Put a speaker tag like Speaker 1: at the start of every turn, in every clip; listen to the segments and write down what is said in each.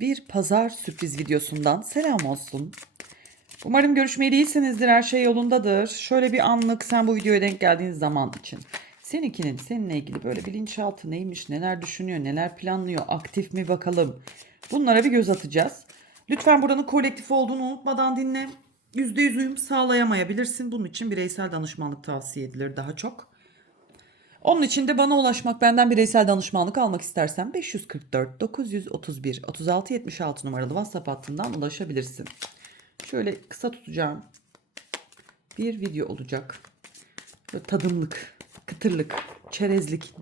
Speaker 1: bir pazar sürpriz videosundan selam olsun. Umarım görüşmeye iyisinizdir, her şey yolundadır. Şöyle bir anlık sen bu videoya denk geldiğin zaman için. Seninkinin seninle ilgili böyle bilinçaltı neymiş, neler düşünüyor, neler planlıyor, aktif mi bakalım. Bunlara bir göz atacağız. Lütfen buranın kolektif olduğunu unutmadan dinle. %100 uyum sağlayamayabilirsin. Bunun için bireysel danışmanlık tavsiye edilir daha çok. Onun için de bana ulaşmak, benden bireysel danışmanlık almak istersen 544 931 36 76 numaralı WhatsApp hattından ulaşabilirsin. Şöyle kısa tutacağım bir video olacak. Böyle tadımlık, kıtırlık, çerezlik.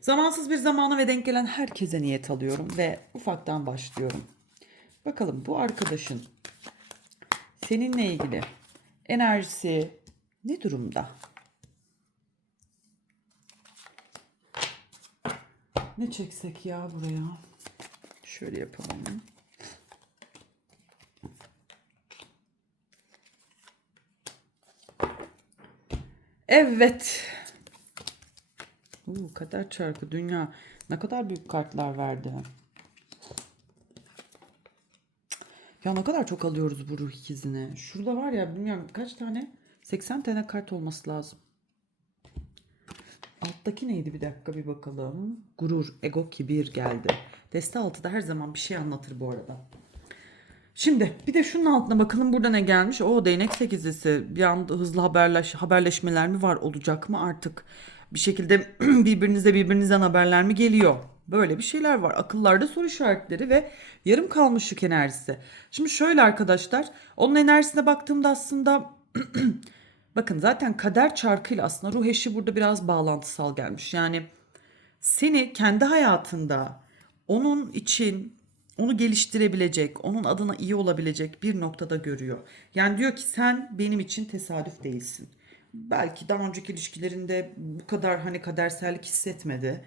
Speaker 1: Zamansız bir zamana ve denk gelen herkese niyet alıyorum ve ufaktan başlıyorum. Bakalım bu arkadaşın seninle ilgili enerjisi ne durumda? Ne çeksek ya buraya? Şöyle yapalım. Evet. Uu, kader çarkı dünya. Ne kadar büyük kartlar verdi. Ya ne kadar çok alıyoruz bu ruh ikizini. Şurada var ya bilmiyorum kaç tane? 80 tane kart olması lazım. Alttaki neydi bir dakika bir bakalım. Gurur, ego, kibir geldi. Deste altıda her zaman bir şey anlatır bu arada. Şimdi bir de şunun altına bakalım burada ne gelmiş. O değnek sekizlisi bir anda hızlı haberleş, haberleşmeler mi var olacak mı artık? Bir şekilde birbirinize birbirinizden haberler mi geliyor? Böyle bir şeyler var. Akıllarda soru işaretleri ve yarım kalmışlık enerjisi. Şimdi şöyle arkadaşlar onun enerjisine baktığımda aslında bakın zaten kader çarkıyla aslında ruh eşi burada biraz bağlantısal gelmiş. Yani seni kendi hayatında onun için onu geliştirebilecek, onun adına iyi olabilecek bir noktada görüyor. Yani diyor ki sen benim için tesadüf değilsin. Belki daha önceki ilişkilerinde bu kadar hani kadersellik hissetmedi.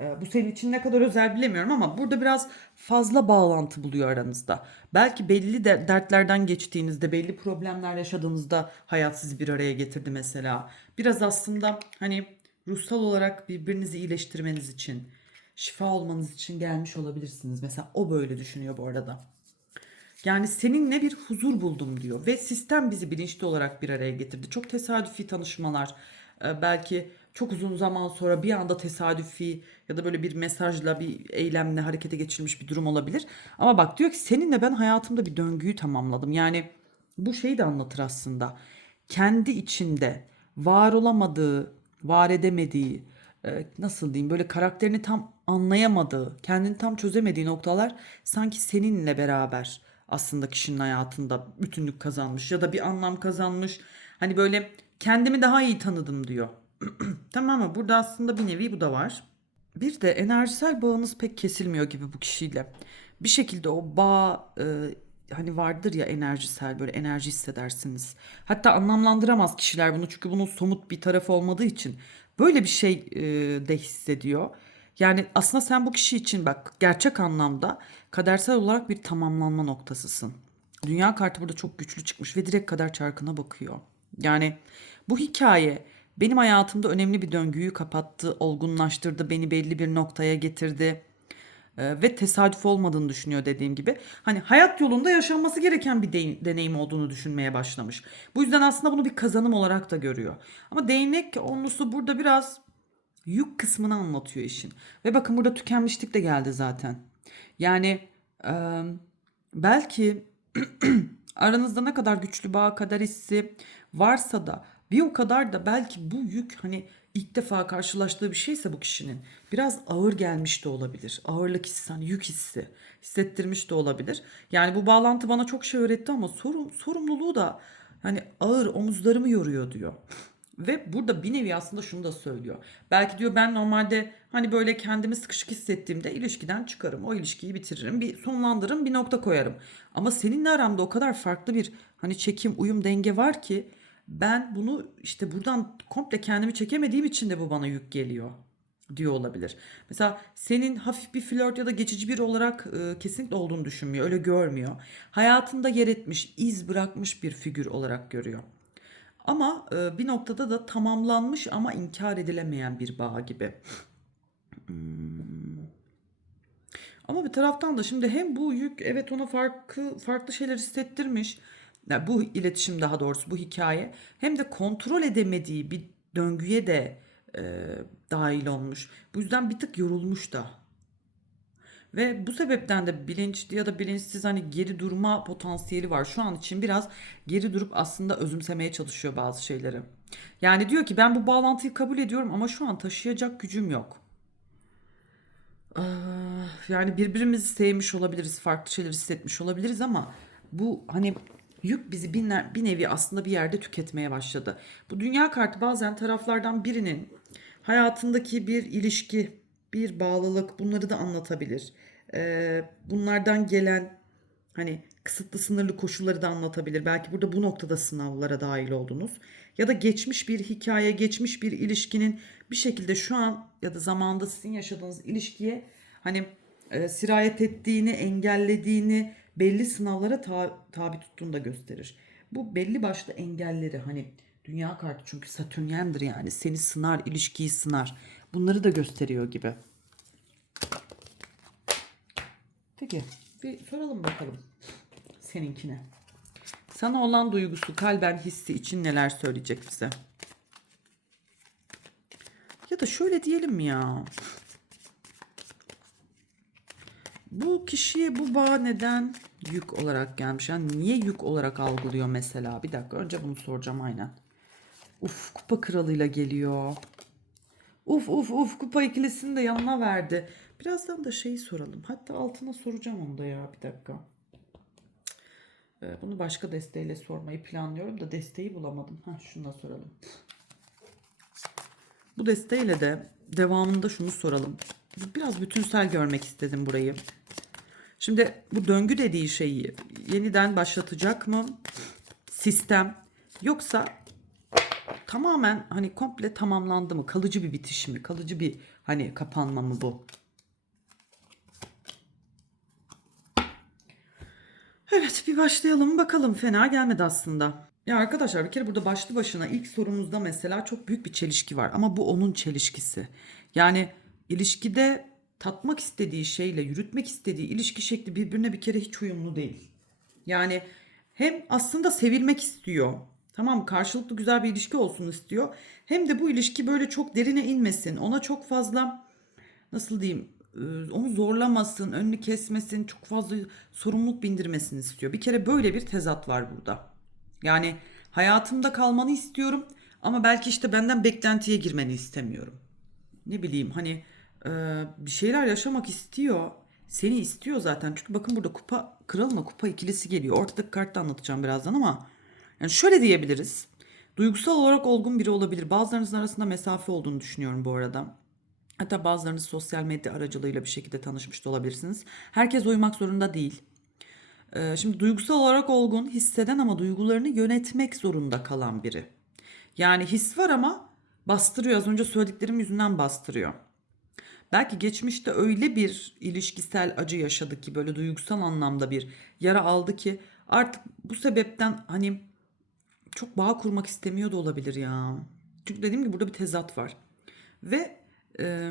Speaker 1: Ee, Bu senin için ne kadar özel bilemiyorum ama burada biraz fazla bağlantı buluyor aranızda. Belki belli de dertlerden geçtiğinizde, belli problemler yaşadığınızda hayat sizi bir araya getirdi mesela. Biraz aslında hani ruhsal olarak birbirinizi iyileştirmeniz için, şifa olmanız için gelmiş olabilirsiniz. Mesela o böyle düşünüyor bu arada. Yani seninle bir huzur buldum diyor ve sistem bizi bilinçli olarak bir araya getirdi. Çok tesadüfi tanışmalar, e, belki çok uzun zaman sonra bir anda tesadüfi ya da böyle bir mesajla bir eylemle harekete geçirilmiş bir durum olabilir. Ama bak diyor ki seninle ben hayatımda bir döngüyü tamamladım. Yani bu şeyi de anlatır aslında. Kendi içinde var olamadığı, var edemediği, e, nasıl diyeyim böyle karakterini tam anlayamadığı, kendini tam çözemediği noktalar sanki seninle beraber aslında kişinin hayatında bütünlük kazanmış ya da bir anlam kazanmış. Hani böyle kendimi daha iyi tanıdım diyor. tamam mı? Burada aslında bir nevi bu da var. Bir de enerjisel bağınız pek kesilmiyor gibi bu kişiyle. Bir şekilde o bağ e, hani vardır ya enerjisel böyle enerji hissedersiniz. Hatta anlamlandıramaz kişiler bunu çünkü bunun somut bir tarafı olmadığı için böyle bir şey e, de hissediyor. Yani aslında sen bu kişi için bak gerçek anlamda kadersel olarak bir tamamlanma noktasısın. Dünya kartı burada çok güçlü çıkmış ve direkt kader çarkına bakıyor. Yani bu hikaye benim hayatımda önemli bir döngüyü kapattı, olgunlaştırdı, beni belli bir noktaya getirdi. Ee, ve tesadüf olmadığını düşünüyor dediğim gibi. Hani hayat yolunda yaşanması gereken bir de- deneyim olduğunu düşünmeye başlamış. Bu yüzden aslında bunu bir kazanım olarak da görüyor. Ama değnek onlusu burada biraz yük kısmını anlatıyor işin. Ve bakın burada tükenmişlik de geldi zaten. Yani e, belki aranızda ne kadar güçlü bağ kadar hissi varsa da bir o kadar da belki bu yük hani ilk defa karşılaştığı bir şeyse bu kişinin biraz ağır gelmiş de olabilir. Ağırlık hissi hani yük hissi hissettirmiş de olabilir. Yani bu bağlantı bana çok şey öğretti ama sorum, sorumluluğu da hani ağır omuzlarımı yoruyor diyor. Ve burada bir nevi aslında şunu da söylüyor. Belki diyor ben normalde hani böyle kendimi sıkışık hissettiğimde ilişkiden çıkarım. O ilişkiyi bitiririm. Bir sonlandırırım bir nokta koyarım. Ama seninle aramda o kadar farklı bir hani çekim, uyum, denge var ki ben bunu işte buradan komple kendimi çekemediğim için de bu bana yük geliyor diyor olabilir. Mesela senin hafif bir flört ya da geçici bir olarak e, kesinlikle olduğunu düşünmüyor. Öyle görmüyor. Hayatında yer etmiş, iz bırakmış bir figür olarak görüyor. Ama e, bir noktada da tamamlanmış ama inkar edilemeyen bir bağ gibi. Hmm. Ama bir taraftan da şimdi hem bu yük evet ona farklı farklı şeyler hissettirmiş. Yani bu iletişim daha doğrusu bu hikaye hem de kontrol edemediği bir döngüye de e, dahil olmuş. Bu yüzden bir tık yorulmuş da. Ve bu sebepten de bilinçli ya da bilinçsiz hani geri durma potansiyeli var. Şu an için biraz geri durup aslında özümsemeye çalışıyor bazı şeyleri. Yani diyor ki ben bu bağlantıyı kabul ediyorum ama şu an taşıyacak gücüm yok. Ah, Yani birbirimizi sevmiş olabiliriz, farklı şeyler hissetmiş olabiliriz ama bu hani yük bizi bir, ne- bir nevi aslında bir yerde tüketmeye başladı. Bu dünya kartı bazen taraflardan birinin hayatındaki bir ilişki, bir bağlılık bunları da anlatabilir. Ee, bunlardan gelen Hani kısıtlı sınırlı koşulları da anlatabilir. Belki burada bu noktada sınavlara dahil oldunuz. Ya da geçmiş bir hikaye, geçmiş bir ilişkinin bir şekilde şu an ya da zamanda sizin yaşadığınız ilişkiye hani e, sirayet ettiğini, engellediğini, belli sınavlara ta- tabi tuttuğunu da gösterir. Bu belli başlı engelleri hani dünya kartı çünkü satürnyendir yani seni sınar, ilişkiyi sınar. Bunları da gösteriyor gibi. Peki bir soralım bakalım seninkine. Sana olan duygusu, kalben hissi için neler söyleyecek bize? Ya da şöyle diyelim ya? Bu kişiye bu bağ neden yük olarak gelmiş? Yani niye yük olarak algılıyor mesela? Bir dakika önce bunu soracağım aynen. Uf kupa kralıyla geliyor. Uf uf uf kupa ikilisini de yanına verdi. Birazdan da şeyi soralım. Hatta altına soracağım onu da ya bir dakika. Ee, Bunu başka desteğiyle sormayı planlıyorum da desteği bulamadım. Ha şununla soralım. Bu desteğiyle de devamında şunu soralım. Biraz bütünsel görmek istedim burayı. Şimdi bu döngü dediği şeyi yeniden başlatacak mı? Sistem yoksa tamamen hani komple tamamlandı mı? Kalıcı bir bitiş mi? Kalıcı bir hani kapanma mı bu? Evet bir başlayalım bakalım fena gelmedi aslında. Ya arkadaşlar bir kere burada başlı başına ilk sorumuzda mesela çok büyük bir çelişki var ama bu onun çelişkisi. Yani ilişkide tatmak istediği şeyle yürütmek istediği ilişki şekli birbirine bir kere hiç uyumlu değil. Yani hem aslında sevilmek istiyor. Tamam karşılıklı güzel bir ilişki olsun istiyor. Hem de bu ilişki böyle çok derine inmesin. Ona çok fazla nasıl diyeyim e, onu zorlamasın, önünü kesmesin, çok fazla sorumluluk bindirmesini istiyor. Bir kere böyle bir tezat var burada. Yani hayatımda kalmanı istiyorum ama belki işte benden beklentiye girmeni istemiyorum. Ne bileyim hani e, bir şeyler yaşamak istiyor. Seni istiyor zaten. Çünkü bakın burada kupa kralına kupa ikilisi geliyor. Ortadaki kartı anlatacağım birazdan ama yani şöyle diyebiliriz. Duygusal olarak olgun biri olabilir. Bazılarınızın arasında mesafe olduğunu düşünüyorum bu arada. Hatta bazılarınız sosyal medya aracılığıyla bir şekilde tanışmış da olabilirsiniz. Herkes uymak zorunda değil. Ee, şimdi duygusal olarak olgun, hisseden ama duygularını yönetmek zorunda kalan biri. Yani his var ama bastırıyor. Az önce söylediklerim yüzünden bastırıyor. Belki geçmişte öyle bir ilişkisel acı yaşadı ki böyle duygusal anlamda bir yara aldı ki artık bu sebepten hani çok bağ kurmak istemiyor da olabilir ya. Çünkü dediğim gibi burada bir tezat var. Ve e,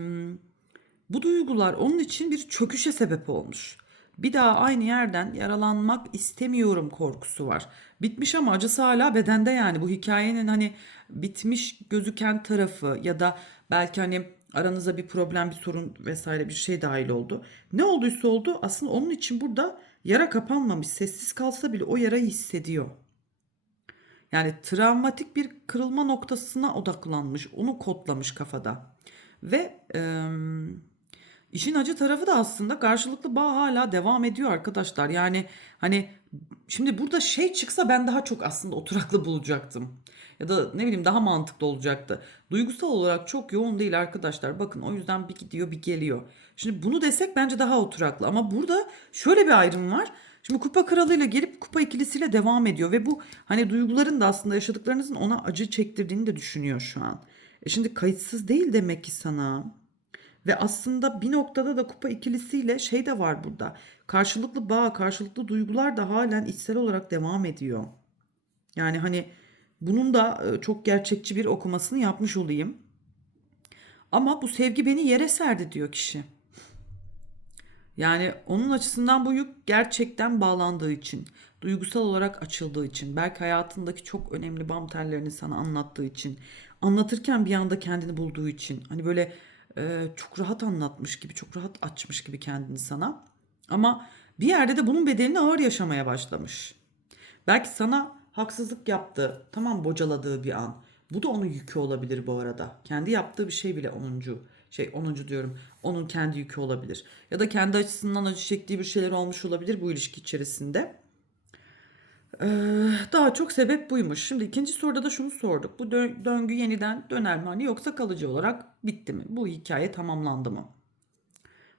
Speaker 1: bu duygular onun için bir çöküşe sebep olmuş. Bir daha aynı yerden yaralanmak istemiyorum korkusu var. Bitmiş ama acısı hala bedende yani. Bu hikayenin hani bitmiş gözüken tarafı ya da belki hani aranıza bir problem, bir sorun vesaire bir şey dahil oldu. Ne olduysa oldu aslında onun için burada yara kapanmamış. Sessiz kalsa bile o yarayı hissediyor. Yani travmatik bir kırılma noktasına odaklanmış, onu kodlamış kafada. Ve em, işin acı tarafı da aslında karşılıklı bağ hala devam ediyor arkadaşlar. Yani hani şimdi burada şey çıksa ben daha çok aslında oturaklı bulacaktım. Ya da ne bileyim daha mantıklı olacaktı. Duygusal olarak çok yoğun değil arkadaşlar. Bakın o yüzden bir gidiyor bir geliyor. Şimdi bunu desek bence daha oturaklı. Ama burada şöyle bir ayrım var. Şimdi kupa kralıyla gelip kupa ikilisiyle devam ediyor ve bu hani duyguların da aslında yaşadıklarınızın ona acı çektirdiğini de düşünüyor şu an. E şimdi kayıtsız değil demek ki sana. Ve aslında bir noktada da kupa ikilisiyle şey de var burada. Karşılıklı bağ, karşılıklı duygular da halen içsel olarak devam ediyor. Yani hani bunun da e, çok gerçekçi bir okumasını yapmış olayım. Ama bu sevgi beni yere serdi diyor kişi. Yani onun açısından bu yük gerçekten bağlandığı için, duygusal olarak açıldığı için, belki hayatındaki çok önemli bam tellerini sana anlattığı için, anlatırken bir anda kendini bulduğu için, hani böyle e, çok rahat anlatmış gibi, çok rahat açmış gibi kendini sana. Ama bir yerde de bunun bedelini ağır yaşamaya başlamış. Belki sana haksızlık yaptı, tamam bocaladığı bir an. Bu da onun yükü olabilir bu arada. Kendi yaptığı bir şey bile onuncu. Şey onuncu diyorum. Onun kendi yükü olabilir. Ya da kendi açısından acı çektiği bir şeyler olmuş olabilir bu ilişki içerisinde. Ee, daha çok sebep buymuş. Şimdi ikinci soruda da şunu sorduk. Bu dö- döngü yeniden döner mi hani yoksa kalıcı olarak bitti mi? Bu hikaye tamamlandı mı?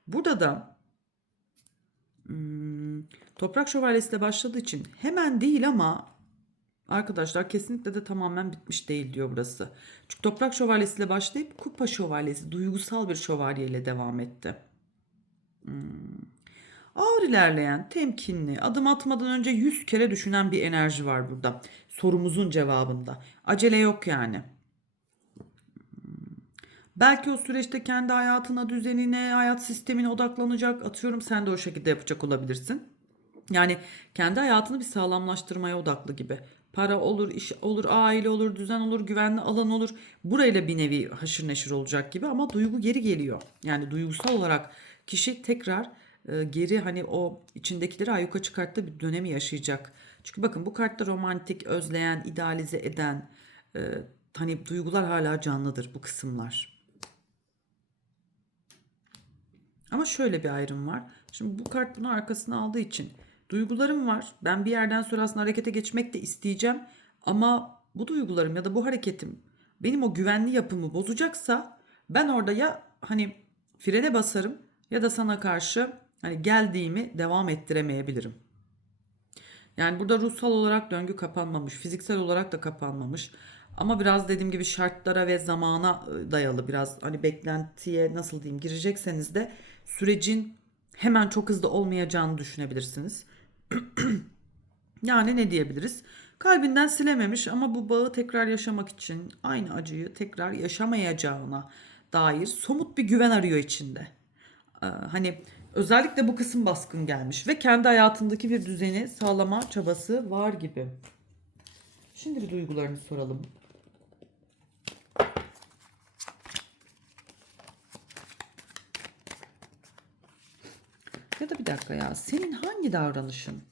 Speaker 1: Burada da hmm, Toprak Şövalyesi ile başladığı için hemen değil ama arkadaşlar kesinlikle de tamamen bitmiş değil diyor burası. Çünkü Toprak Şövalyesi ile başlayıp Kupa Şövalyesi duygusal bir şövalye ile devam etti. Ağır ilerleyen, temkinli, adım atmadan önce yüz kere düşünen bir enerji var burada. Sorumuzun cevabında. Acele yok yani. Belki o süreçte kendi hayatına, düzenine, hayat sistemine odaklanacak. Atıyorum sen de o şekilde yapacak olabilirsin. Yani kendi hayatını bir sağlamlaştırmaya odaklı gibi. Para olur, iş olur, aile olur, düzen olur, güvenli alan olur. Burayla bir nevi haşır neşir olacak gibi ama duygu geri geliyor. Yani duygusal olarak kişi tekrar e, geri hani o içindekileri ayyuka çıkarttığı bir dönemi yaşayacak. Çünkü bakın bu kartta romantik, özleyen, idealize eden e, hani duygular hala canlıdır bu kısımlar. Ama şöyle bir ayrım var. Şimdi bu kart bunu arkasına aldığı için duygularım var. Ben bir yerden sonra aslında harekete geçmek de isteyeceğim. Ama bu duygularım ya da bu hareketim benim o güvenli yapımı bozacaksa ben orada ya hani frene basarım ya da sana karşı hani geldiğimi devam ettiremeyebilirim. Yani burada ruhsal olarak döngü kapanmamış, fiziksel olarak da kapanmamış. Ama biraz dediğim gibi şartlara ve zamana e, dayalı biraz hani beklentiye nasıl diyeyim girecekseniz de sürecin hemen çok hızlı olmayacağını düşünebilirsiniz. Yani ne diyebiliriz? Kalbinden silememiş ama bu bağı tekrar yaşamak için aynı acıyı tekrar yaşamayacağına dair somut bir güven arıyor içinde. Ee, hani özellikle bu kısım baskın gelmiş ve kendi hayatındaki bir düzeni sağlama çabası var gibi. Şimdi bir duygularını soralım. Ya da bir dakika ya. Senin hangi davranışın?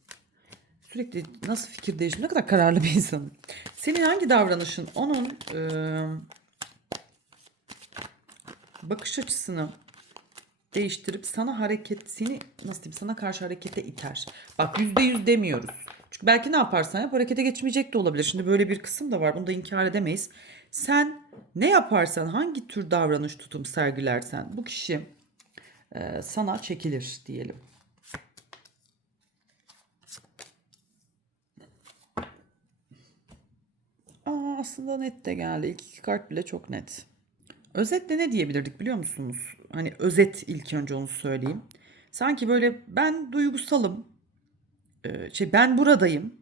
Speaker 1: Sürekli nasıl fikir değişim? Ne kadar kararlı bir insanım. Senin hangi davranışın onun e, bakış açısını değiştirip sana hareket seni nasıl diyeyim sana karşı harekete iter. Bak yüzde yüz demiyoruz. Çünkü belki ne yaparsan yap harekete geçmeyecek de olabilir. Şimdi böyle bir kısım da var. Bunu da inkar edemeyiz. Sen ne yaparsan hangi tür davranış tutum sergilersen bu kişi e, sana çekilir diyelim. Aa, aslında net de geldi. İki kart bile çok net. Özetle ne diyebilirdik biliyor musunuz? Hani özet ilk önce onu söyleyeyim. Sanki böyle ben duygusalım. Ee, şey ben buradayım.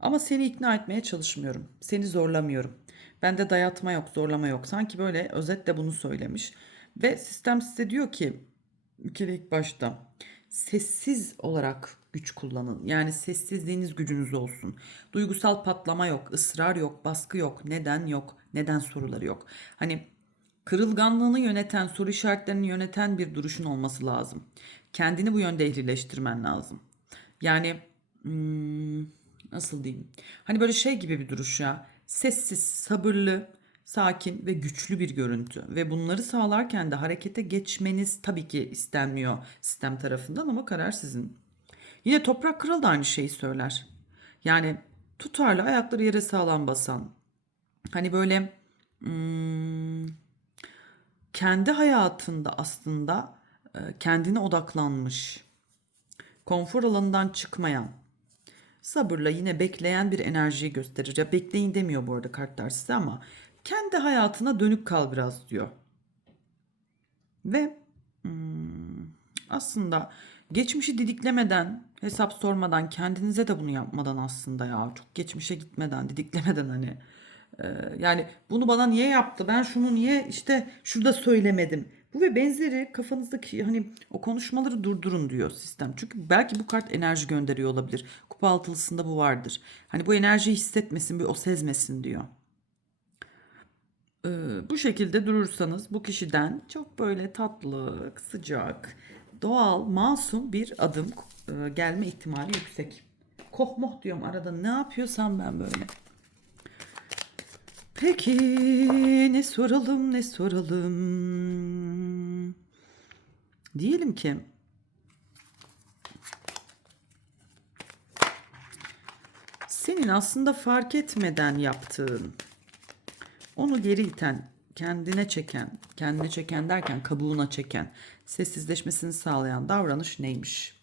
Speaker 1: Ama seni ikna etmeye çalışmıyorum. Seni zorlamıyorum. Bende dayatma yok, zorlama yok. Sanki böyle özetle bunu söylemiş. Ve sistem size diyor ki bir kere ilk başta sessiz olarak güç kullanın. Yani sessizliğiniz gücünüz olsun. Duygusal patlama yok, ısrar yok, baskı yok, neden yok, neden soruları yok. Hani kırılganlığını yöneten, soru işaretlerini yöneten bir duruşun olması lazım. Kendini bu yönde ehlileştirmen lazım. Yani hmm, nasıl diyeyim? Hani böyle şey gibi bir duruş ya. Sessiz, sabırlı, sakin ve güçlü bir görüntü. Ve bunları sağlarken de harekete geçmeniz tabii ki istenmiyor sistem tarafından ama karar sizin. Yine toprak kral da aynı şeyi söyler. Yani tutarlı ayakları yere sağlam basan. Hani böyle hmm, kendi hayatında aslında e, kendine odaklanmış. Konfor alanından çıkmayan. Sabırla yine bekleyen bir enerjiyi gösterir. Ya bekleyin demiyor bu arada kartlar size ama kendi hayatına dönük kal biraz diyor. Ve hmm, aslında geçmişi didiklemeden, hesap sormadan, kendinize de bunu yapmadan aslında ya çok geçmişe gitmeden, didiklemeden hani e, yani bunu bana niye yaptı? Ben şunu niye işte şurada söylemedim Bu ve benzeri kafanızdaki hani o konuşmaları durdurun diyor sistem. Çünkü belki bu kart enerji gönderiyor olabilir. Kupa altılısında bu vardır. Hani bu enerjiyi hissetmesin, bir o sezmesin diyor. Ee, bu şekilde durursanız bu kişiden çok böyle tatlı, sıcak, doğal, masum bir adım e, gelme ihtimali yüksek. Kohmoh diyorum arada ne yapıyorsam ben böyle. Peki ne soralım ne soralım. Diyelim ki senin aslında fark etmeden yaptığın onu geri iten, kendine çeken, kendine çeken derken kabuğuna çeken, sessizleşmesini sağlayan davranış neymiş?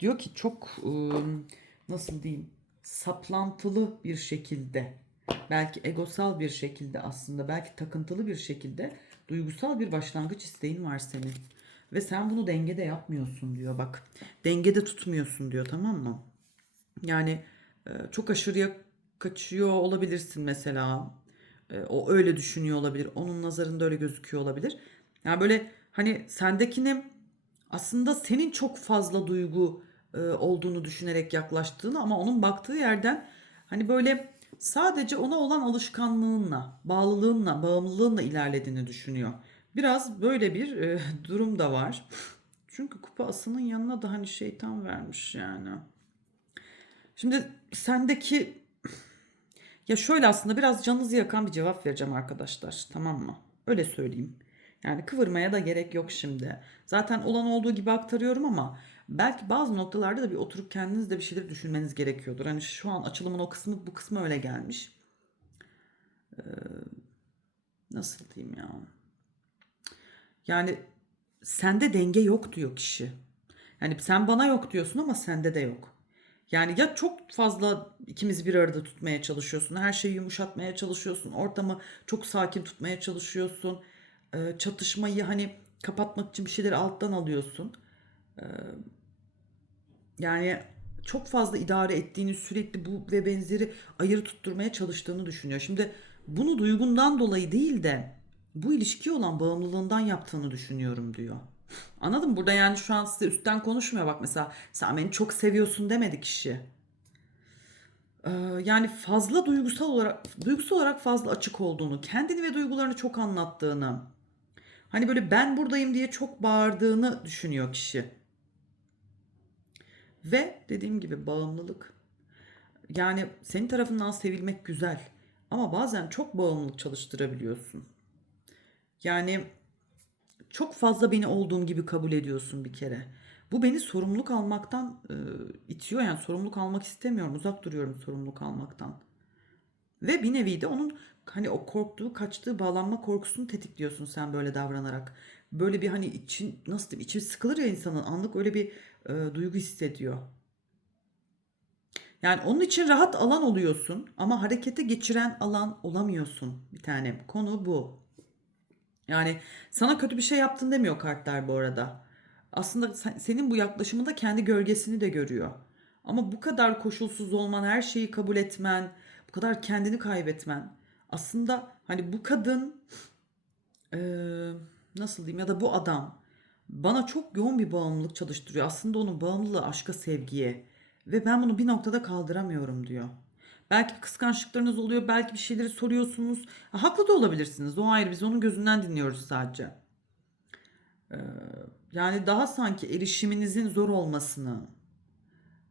Speaker 1: Diyor ki çok ıı, nasıl diyeyim saplantılı bir şekilde belki egosal bir şekilde aslında belki takıntılı bir şekilde duygusal bir başlangıç isteğin var senin. Ve sen bunu dengede yapmıyorsun diyor bak. Dengede tutmuyorsun diyor tamam mı? Yani çok aşırıya kaçıyor olabilirsin mesela. E, O öyle düşünüyor olabilir. Onun nazarında öyle gözüküyor olabilir. Yani böyle hani sendekini aslında senin çok fazla duygu e, olduğunu düşünerek yaklaştığını ama onun baktığı yerden hani böyle sadece ona olan alışkanlığınla, bağlılığınla, bağımlılığınla ilerlediğini düşünüyor. Biraz böyle bir e, durum da var. Çünkü kupa asının yanına da hani şeytan vermiş yani. Şimdi sendeki ya şöyle aslında biraz canınızı yakan bir cevap vereceğim arkadaşlar. Tamam mı? Öyle söyleyeyim. Yani kıvırmaya da gerek yok şimdi. Zaten olan olduğu gibi aktarıyorum ama belki bazı noktalarda da bir oturup kendiniz de bir şeyler düşünmeniz gerekiyordur. Hani şu an açılımın o kısmı bu kısmı öyle gelmiş. Ee, nasıl diyeyim ya? Yani sende denge yok diyor kişi. Yani sen bana yok diyorsun ama sende de yok. Yani ya çok fazla ikimiz bir arada tutmaya çalışıyorsun. Her şeyi yumuşatmaya çalışıyorsun. Ortamı çok sakin tutmaya çalışıyorsun. Çatışmayı hani kapatmak için bir şeyleri alttan alıyorsun. Yani çok fazla idare ettiğini sürekli bu ve benzeri ayrı tutturmaya çalıştığını düşünüyor. Şimdi bunu duygundan dolayı değil de bu ilişkiye olan bağımlılığından yaptığını düşünüyorum diyor. Anladın mı? Burada yani şu an size üstten konuşmuyor bak mesela sen beni çok seviyorsun demedi kişi. Ee, yani fazla duygusal olarak duygusal olarak fazla açık olduğunu, kendini ve duygularını çok anlattığını, hani böyle ben buradayım diye çok bağırdığını düşünüyor kişi. Ve dediğim gibi bağımlılık. Yani senin tarafından sevilmek güzel ama bazen çok bağımlılık çalıştırabiliyorsun. Yani çok fazla beni olduğum gibi kabul ediyorsun bir kere. Bu beni sorumluluk almaktan e, itiyor yani sorumluluk almak istemiyorum. Uzak duruyorum sorumluluk almaktan. Ve bir nevi de onun hani o korktuğu, kaçtığı bağlanma korkusunu tetikliyorsun sen böyle davranarak. Böyle bir hani için nasıl diyeyim içi sıkılır ya insanın anlık öyle bir e, duygu hissediyor. Yani onun için rahat alan oluyorsun ama harekete geçiren alan olamıyorsun bir tanem. Konu bu. Yani sana kötü bir şey yaptın demiyor kartlar bu arada. Aslında sen- senin bu yaklaşımında kendi gölgesini de görüyor. Ama bu kadar koşulsuz olman, her şeyi kabul etmen, bu kadar kendini kaybetmen. Aslında hani bu kadın eee, nasıl diyeyim ya da bu adam bana çok yoğun bir bağımlılık çalıştırıyor. Aslında onun bağımlılığı aşka, sevgiye ve ben bunu bir noktada kaldıramıyorum diyor. Belki kıskançlıklarınız oluyor, belki bir şeyleri soruyorsunuz. Ha, haklı da olabilirsiniz. O ayrı biz onun gözünden dinliyoruz sadece. Yani daha sanki erişiminizin zor olmasını,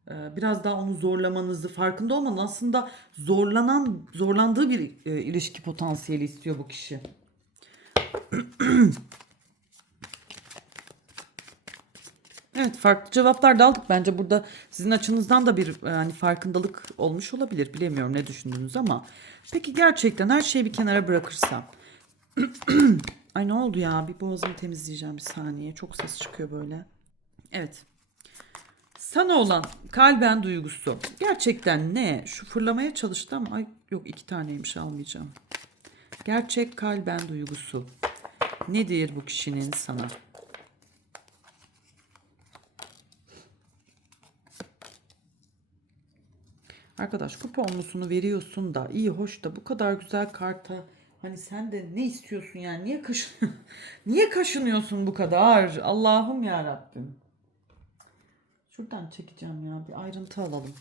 Speaker 1: e, biraz daha onu zorlamanızı farkında olmanın aslında zorlanan zorlandığı bir e, ilişki potansiyeli istiyor bu kişi. Evet, farklı cevaplar da aldık. Bence burada sizin açınızdan da bir e, hani farkındalık olmuş olabilir. Bilemiyorum ne düşündünüz ama. Peki gerçekten her şeyi bir kenara bırakırsam. Ay ne oldu ya? Bir boğazımı temizleyeceğim bir saniye. Çok ses çıkıyor böyle. Evet. Sana olan kalben duygusu gerçekten ne? Şu fırlamaya çalıştı ama ay yok iki taneymiş almayacağım. Gerçek kalben duygusu nedir bu kişinin sana? Arkadaş kuponlusunu veriyorsun da iyi hoş da bu kadar güzel karta hani sen de ne istiyorsun yani niye kaş niye kaşınıyorsun bu kadar Allah'ım ya Rabbim. Şuradan çekeceğim ya bir ayrıntı alalım.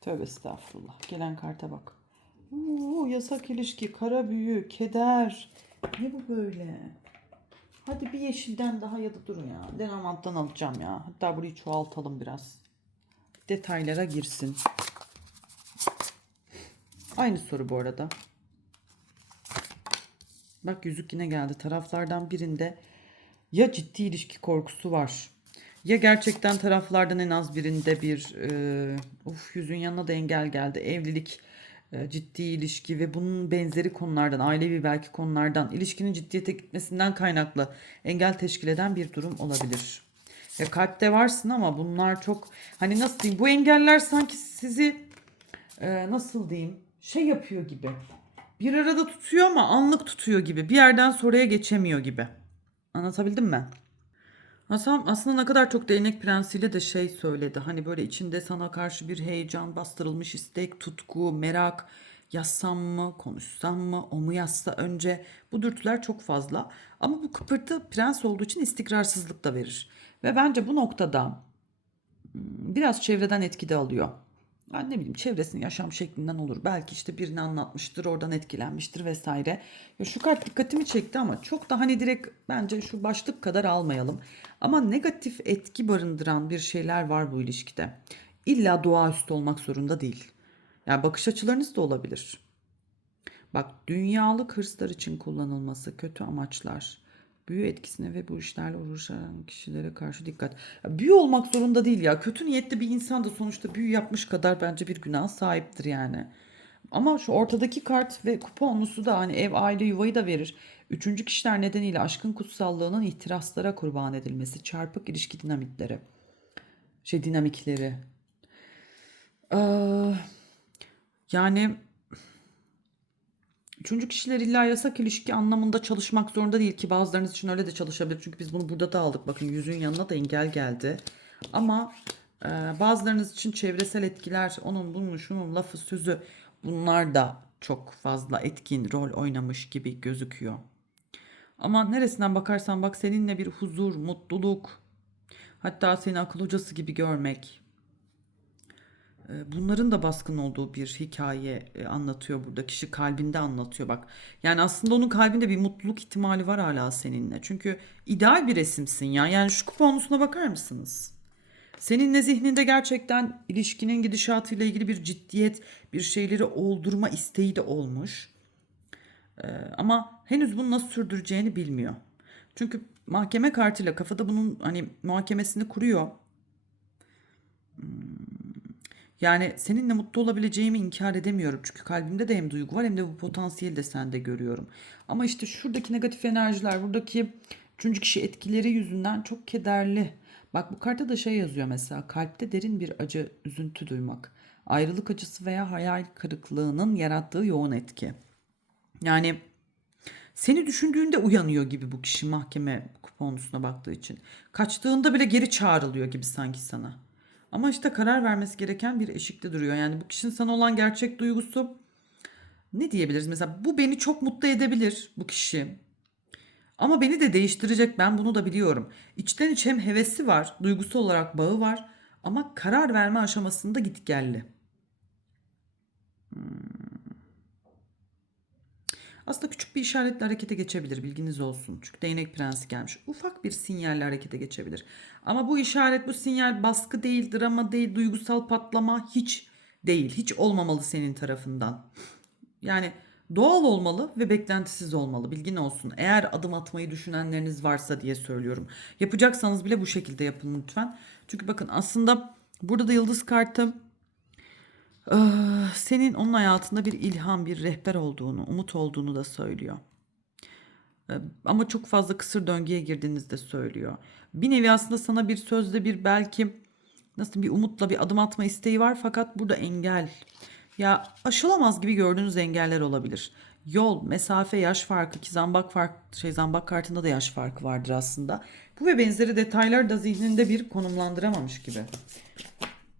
Speaker 1: Tövbe estağfurullah. Gelen karta bak. Oo, yasak ilişki, kara büyü, keder. Ne bu böyle? Hadi bir yeşilden daha ya da durun ya. Denamanttan alacağım ya. Hatta burayı çoğaltalım biraz. Detaylara girsin. Aynı soru bu arada. Bak yüzük yine geldi. Taraflardan birinde ya ciddi ilişki korkusu var. Ya gerçekten taraflardan en az birinde bir e, uf yüzün yanına da engel geldi. Evlilik, ciddi ilişki ve bunun benzeri konulardan, ailevi belki konulardan, ilişkinin ciddiyete gitmesinden kaynaklı engel teşkil eden bir durum olabilir. Ya kalpte varsın ama bunlar çok hani nasıl diyeyim bu engeller sanki sizi e, nasıl diyeyim şey yapıyor gibi. Bir arada tutuyor ama anlık tutuyor gibi. Bir yerden sonraya geçemiyor gibi. Anlatabildim mi? Aslında, aslında ne kadar çok değnek prensiyle de şey söyledi. Hani böyle içinde sana karşı bir heyecan, bastırılmış istek, tutku, merak. Yazsam mı, konuşsam mı, o mu yazsa önce. Bu dürtüler çok fazla. Ama bu kıpırtı prens olduğu için istikrarsızlık da verir. Ve bence bu noktada biraz çevreden etki de alıyor. Yani ne bileyim çevresinin yaşam şeklinden olur. Belki işte birini anlatmıştır, oradan etkilenmiştir vesaire. Ya şu kart dikkatimi çekti ama çok da hani direkt bence şu başlık kadar almayalım. Ama negatif etki barındıran bir şeyler var bu ilişkide. İlla doğaüstü olmak zorunda değil. Yani bakış açılarınız da olabilir. Bak dünyalık hırslar için kullanılması, kötü amaçlar, büyü etkisine ve bu işlerle uğraşan kişilere karşı dikkat. Ya, büyü olmak zorunda değil ya. Kötü niyetli bir insan da sonuçta büyü yapmış kadar bence bir günah sahiptir yani. Ama şu ortadaki kart ve kuponlusu da hani ev, aile, yuvayı da verir. Üçüncü kişiler nedeniyle aşkın kutsallığının ihtiraslara kurban edilmesi, çarpık ilişki dinamikleri, şey dinamikleri. Ee, yani Üçüncü kişiler illa yasak ilişki anlamında çalışmak zorunda değil ki bazılarınız için öyle de çalışabilir. Çünkü biz bunu burada da aldık. Bakın yüzün yanına da engel geldi. Ama e, bazılarınız için çevresel etkiler, onun bunun şunun lafı sözü bunlar da çok fazla etkin rol oynamış gibi gözüküyor. Ama neresinden bakarsan bak seninle bir huzur, mutluluk, hatta seni akıl hocası gibi görmek, Bunların da baskın olduğu bir hikaye e, anlatıyor burada. Kişi kalbinde anlatıyor bak. Yani aslında onun kalbinde bir mutluluk ihtimali var hala seninle. Çünkü ideal bir resimsin ya. Yani şu kuponlusuna bakar mısınız? Seninle zihninde gerçekten ilişkinin gidişatıyla ilgili bir ciddiyet, bir şeyleri oldurma isteği de olmuş. Ee, ama henüz bunu nasıl sürdüreceğini bilmiyor. Çünkü mahkeme kartıyla kafada bunun hani muhakemesini kuruyor. Yani seninle mutlu olabileceğimi inkar edemiyorum. Çünkü kalbimde de hem duygu var hem de bu potansiyeli de sende görüyorum. Ama işte şuradaki negatif enerjiler, buradaki üçüncü kişi etkileri yüzünden çok kederli. Bak bu kartta da şey yazıyor mesela. Kalpte derin bir acı, üzüntü duymak. Ayrılık acısı veya hayal kırıklığının yarattığı yoğun etki. Yani seni düşündüğünde uyanıyor gibi bu kişi mahkeme kuponusuna baktığı için. Kaçtığında bile geri çağrılıyor gibi sanki sana. Ama işte karar vermesi gereken bir eşikte duruyor. Yani bu kişinin sana olan gerçek duygusu ne diyebiliriz? Mesela bu beni çok mutlu edebilir bu kişi. Ama beni de değiştirecek ben bunu da biliyorum. İçten iç hem hevesi var, duygusu olarak bağı var ama karar verme aşamasında gitgelli. Aslında küçük bir işaretle harekete geçebilir bilginiz olsun. Çünkü değnek prensi gelmiş. Ufak bir sinyalle harekete geçebilir. Ama bu işaret bu sinyal baskı değil, drama değil, duygusal patlama hiç değil. Hiç olmamalı senin tarafından. Yani doğal olmalı ve beklentisiz olmalı. Bilgin olsun. Eğer adım atmayı düşünenleriniz varsa diye söylüyorum. Yapacaksanız bile bu şekilde yapın lütfen. Çünkü bakın aslında burada da yıldız kartı senin onun hayatında bir ilham, bir rehber olduğunu, umut olduğunu da söylüyor. Ee, Ama çok fazla kısır döngüye girdiğinizi de söylüyor. Bir nevi aslında sana bir sözle bir belki nasıl bir umutla bir adım atma isteği var fakat burada engel. Ya aşılamaz gibi gördüğünüz engeller olabilir. Yol, mesafe, yaş farkı ki zambak fark şey zambak kartında da yaş farkı vardır aslında. Bu ve benzeri detaylar da zihninde bir konumlandıramamış gibi.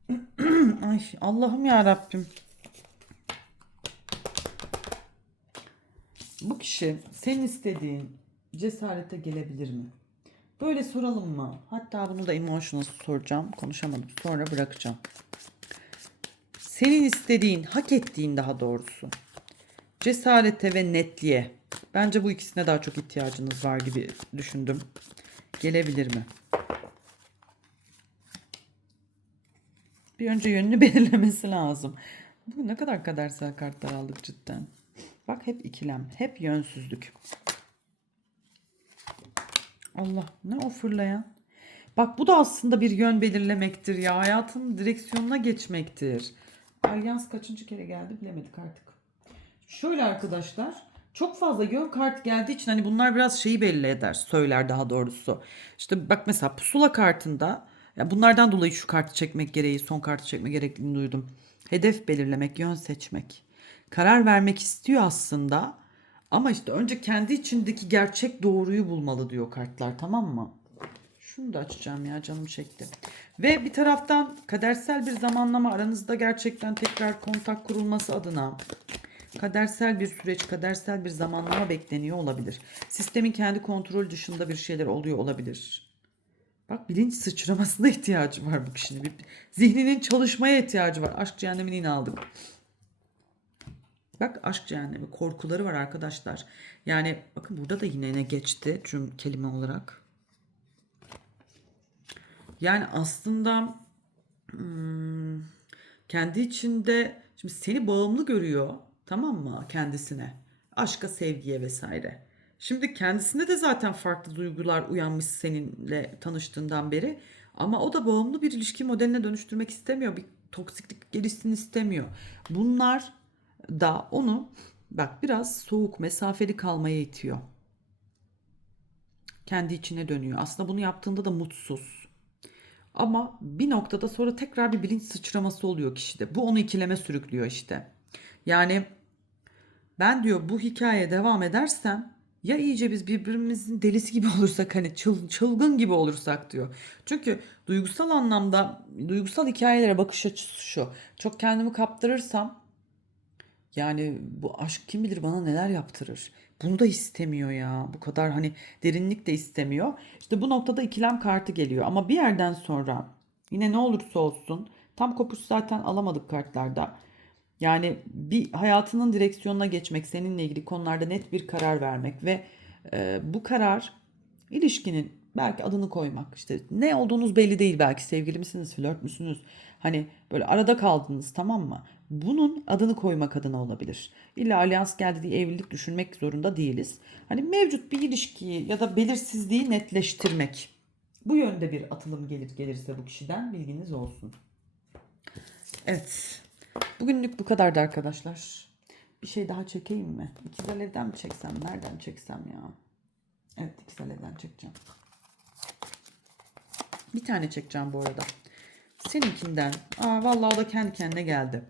Speaker 1: Ay Allah'ım ya Rabbim. Bu kişi senin istediğin cesarete gelebilir mi? Böyle soralım mı? Hatta bunu da emotional soracağım. Konuşamadım. Sonra bırakacağım. Senin istediğin, hak ettiğin daha doğrusu. Cesarete ve netliğe. Bence bu ikisine daha çok ihtiyacınız var gibi düşündüm. Gelebilir mi? Bir önce yönünü belirlemesi lazım. Bu ne kadar kadersel kartlar aldık cidden. Bak hep ikilem, hep yönsüzlük. Allah ne o fırlayan? Bak bu da aslında bir yön belirlemektir ya. Hayatın direksiyonuna geçmektir. Alyans kaçıncı kere geldi bilemedik artık. Şöyle arkadaşlar. Çok fazla yön kart geldiği için hani bunlar biraz şeyi belli eder. Söyler daha doğrusu. İşte bak mesela pusula kartında ya bunlardan dolayı şu kartı çekmek gereği, son kartı çekme gerekliliğini duydum. Hedef belirlemek, yön seçmek. Karar vermek istiyor aslında. Ama işte önce kendi içindeki gerçek doğruyu bulmalı diyor kartlar tamam mı? Şunu da açacağım ya canım çekti. Ve bir taraftan kadersel bir zamanlama aranızda gerçekten tekrar kontak kurulması adına kadersel bir süreç, kadersel bir zamanlama bekleniyor olabilir. Sistemin kendi kontrol dışında bir şeyler oluyor olabilir. Bak bilinç sıçramasına ihtiyacı var bu kişinin. Bir, zihninin çalışmaya ihtiyacı var. Aşk cehennemini yine aldık. Bak aşk cehennemi korkuları var arkadaşlar. Yani bakın burada da yine ne geçti cüm kelime olarak. Yani aslında hmm, kendi içinde şimdi seni bağımlı görüyor tamam mı kendisine aşka sevgiye vesaire. Şimdi kendisinde de zaten farklı duygular uyanmış seninle tanıştığından beri ama o da bağımlı bir ilişki modeline dönüştürmek istemiyor. Bir toksiklik gelişsin istemiyor. Bunlar da onu bak biraz soğuk mesafeli kalmaya itiyor. Kendi içine dönüyor. Aslında bunu yaptığında da mutsuz. Ama bir noktada sonra tekrar bir bilinç sıçraması oluyor kişide. Bu onu ikileme sürüklüyor işte. Yani ben diyor bu hikaye devam edersem ya iyice biz birbirimizin delisi gibi olursak hani çıl, çılgın gibi olursak diyor. Çünkü duygusal anlamda duygusal hikayelere bakış açısı şu. Çok kendimi kaptırırsam yani bu aşk kim bilir bana neler yaptırır. Bunu da istemiyor ya. Bu kadar hani derinlik de istemiyor. İşte bu noktada ikilem kartı geliyor. Ama bir yerden sonra yine ne olursa olsun tam kopuş zaten alamadık kartlarda. Yani bir hayatının direksiyonuna geçmek, seninle ilgili konularda net bir karar vermek ve e, bu karar ilişkinin belki adını koymak. İşte ne olduğunuz belli değil belki sevgili misiniz, flört müsünüz? Hani böyle arada kaldınız tamam mı? Bunun adını koymak adına olabilir. İlla alyans geldi diye evlilik düşünmek zorunda değiliz. Hani mevcut bir ilişkiyi ya da belirsizliği netleştirmek. Bu yönde bir atılım gelir gelirse bu kişiden bilginiz olsun. Evet. Bugünlük bu kadardı arkadaşlar. Bir şey daha çekeyim mi? İkiz Alev'den mi çeksem? Nereden çeksem ya? Evet İkiz Alev'den çekeceğim. Bir tane çekeceğim bu arada. Seninkinden. Aa vallahi o da kendi kendine geldi.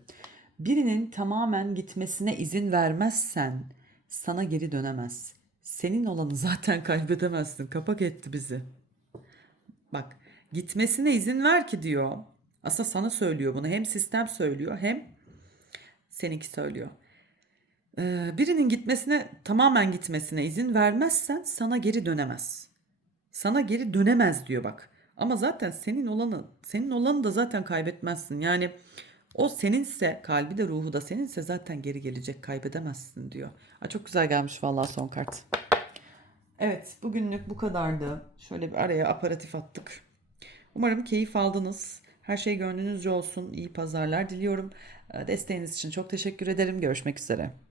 Speaker 1: Birinin tamamen gitmesine izin vermezsen sana geri dönemez. Senin olanı zaten kaybedemezsin. Kapak etti bizi. Bak gitmesine izin ver ki diyor. Aslında sana söylüyor bunu. Hem sistem söylüyor hem seninki söylüyor. Ee, birinin gitmesine tamamen gitmesine izin vermezsen sana geri dönemez. Sana geri dönemez diyor bak. Ama zaten senin olanı, senin olanı da zaten kaybetmezsin. Yani o seninse, kalbi de ruhu da seninse zaten geri gelecek, kaybedemezsin diyor. Aa, çok güzel gelmiş vallahi son kart. Evet, bugünlük bu kadardı. Şöyle bir araya aparatif attık. Umarım keyif aldınız. Her şey gönlünüzce olsun. İyi pazarlar diliyorum. Desteğiniz için çok teşekkür ederim. Görüşmek üzere.